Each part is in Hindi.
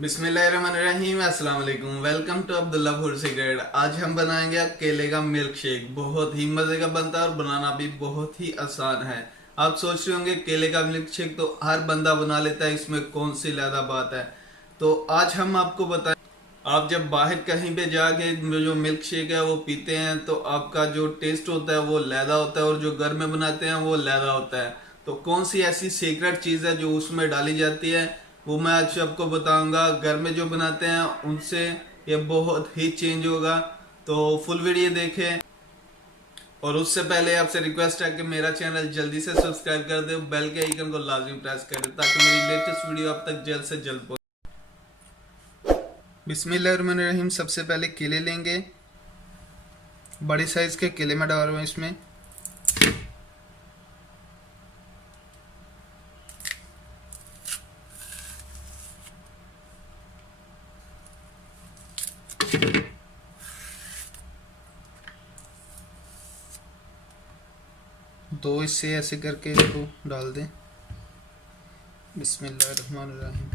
बिस्मिल्लाहिर्रहमानिर्रहीम। अस्सलाम वालेकुम। Welcome to Abdullah food secret. आज हम बनाएंगे केले का मिल्क शेक। बहुत ही मजे का बनता है और बनाना भी बहुत ही आसान है। आप सोच रहे होंगे केले का मिल्क शेक तो हर बंदा बना लेता है, इसमें कौन सी ज्यादा बात है। तो आज हम आपको बताएं, आप जब बाहर कहीं पे जाके जो मिल्क शेक है वो पीते हैं तो आपका जो टेस्ट होता है वो लैदा होता है और जो घर में बनाते हैं वो लैदा होता है। तो कौन सी ऐसी सीक्रेट चीज़ है जो उसमें डाली जाती है वो मैं आज आपको बताऊंगा। घर में जो बनाते हैं उनसे ये बहुत ही चेंज होगा। तो फुल वीडियो देखें और उससे पहले आपसे रिक्वेस्ट है कि मेरा चैनल जल्दी से सब्सक्राइब कर दे, बेल के आइकन को लाजमी प्रेस कर दे ताकि मेरी लेटेस्ट वीडियो आप तक जल्द से जल्द पहुंचे। बिस्मिल्लाहिर्रहमानिर्रहीम। सबसे पहले केले लेंगे, बड़े साइज के केले में डाल रहा हूँ इसमें। दो इससे ऐसे करके इसको डाल दें। बिस्मिल्लाहिर्रहमानिर्रहीम।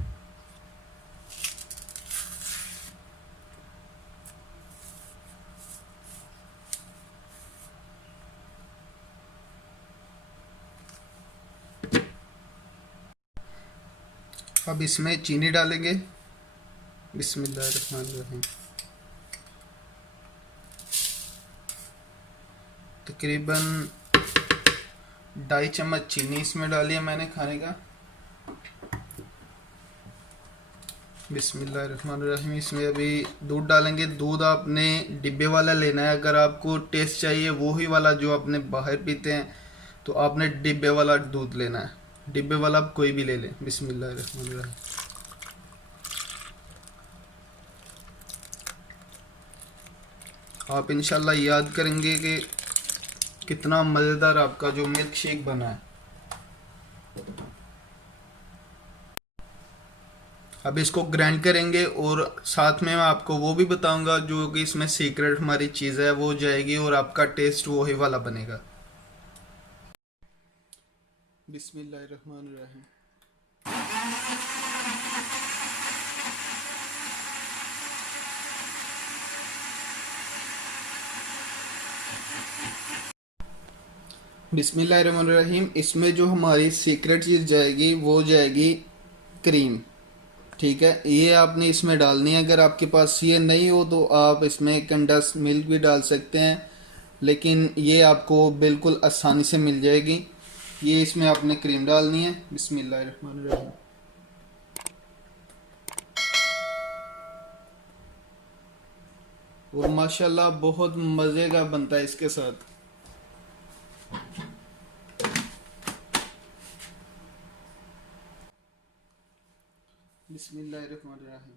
अब इसमें चीनी डालेंगे। बिस्मिल्लाहिर्रहमानिर्रहीम। तकरीबन 2.5 चम्मच चीनी इसमें डाली है मैंने खाने का। बिस्मिल्लाहिर्रहमानिर्रहीम। इसमें अभी दूध डालेंगे। दूध आपने डिब्बे वाला लेना है, अगर आपको टेस्ट चाहिए वही वाला जो आपने बाहर पीते हैं तो आपने डिब्बे वाला दूध लेना है। डिब्बे वाला आप कोई भी ले लें। बिस्मिल्लाहिर्रहमानिर्रहीम। आप इंशाल्लाह याद करेंगे कि कितना मज़ेदार आपका जो मिल्क शेक बना है। अब इसको ग्राइंड करेंगे और साथ में मैं आपको वो भी बताऊंगा जो कि इसमें सीक्रेट हमारी चीज़ है वो जाएगी और आपका टेस्ट वही वाला बनेगा। बिस्मिल्लाहिर्रहमानिर्रहीम। बिस्मिल्लाहिर्रहमानिर्रहीम। इसमें जो हमारी सीक्रेट चीज़ जाएगी वो जाएगी क्रीम। ठीक है, ये आपने इसमें डालनी है। अगर आपके पास ये नहीं हो तो आप इसमें कंडेंस मिल्क भी डाल सकते हैं, लेकिन ये आपको बिल्कुल आसानी से मिल जाएगी। ये इसमें आपने क्रीम डालनी है। बिस्मिल्लाहिर्रहमानिर्रहीम। और माशाल्लाह बहुत मज़े का बनता है इसके साथ। बिस्मिल्लाहिर्रहमानिर्रहीम।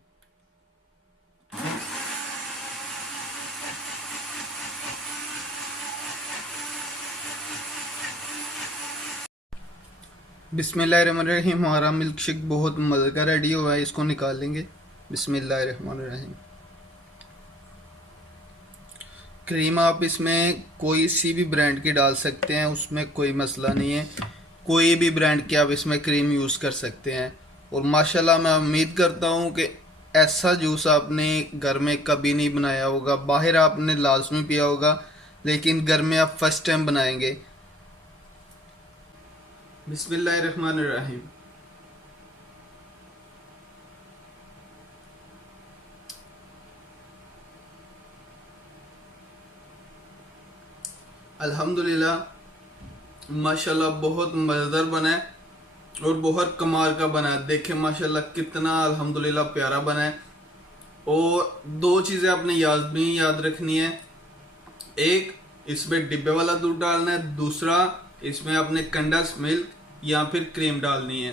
बिस्मिल्लाहिर्रहमानिर्रहीम। हमारा मिल्क शेक बहुत मज़े का रेडी हुआ है, इसको निकाल लेंगे। बिस्मिल्लाहिर्रहमानिर्रहीम। क्रीम आप इसमें कोई सी भी ब्रांड की डाल सकते हैं, उसमें कोई मसला नहीं है। कोई भी ब्रांड की आप इसमें क्रीम यूज़ कर सकते हैं। और माशाल्लाह मैं उम्मीद करता हूँ कि ऐसा जूस आपने घर में कभी नहीं बनाया होगा। बाहर आपने लाजमी पिया होगा, लेकिन घर में आप फर्स्ट टाइम बनाएंगे। बिस्मिल्लाहिर्रहमानिर्रहीम। अल्हम्दुलिल्लाह माशाल्लाह बहुत मज़ेदार बना है और बहुत कमाल का बना है। देखें माशाल्लाह कितना अल्हम्दुलिल्लाह प्यारा बना है। और दो चीज़ें आपने याद रखनी है। एक, इसमें डिब्बे वाला दूध डालना है। दूसरा, इसमें आपने कंडेंस मिल्क या फिर क्रीम डालनी है।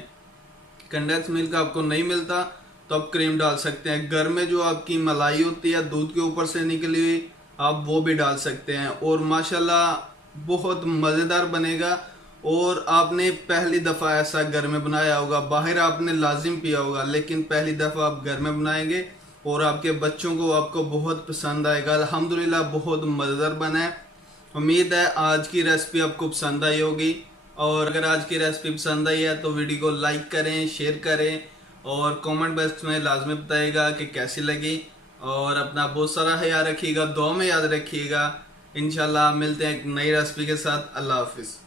कंडेंस मिल्क आपको नहीं मिलता तो आप क्रीम डाल सकते हैं। घर में जो आपकी मलाई होती है दूध के ऊपर से निकली हुई, आप वो भी डाल सकते हैं। और माशाल्लाह बहुत मज़ेदार बनेगा। और आपने पहली दफ़ा ऐसा घर में बनाया होगा, बाहर आपने लाजिम पिया होगा, लेकिन पहली दफ़ा आप घर में बनाएंगे और आपके बच्चों को आपको बहुत पसंद आएगा। अल्हम्दुलिल्लाह बहुत मज़ेदार बना है। उम्मीद है आज की रेसिपी आपको पसंद आई होगी। और अगर आज की रेसिपी पसंद आई है तो वीडियो को लाइक करें, शेयर करें और कमेंट बॉक्स में लाजमी बताइएगा कि कैसी लगी, और अपना बहुत सारा ख्याल रखिएगा, दुआ में याद रखिएगा। इंशाल्लाह मिलते हैं एक नई रेसिपी के साथ। अल्लाह हाफिज़।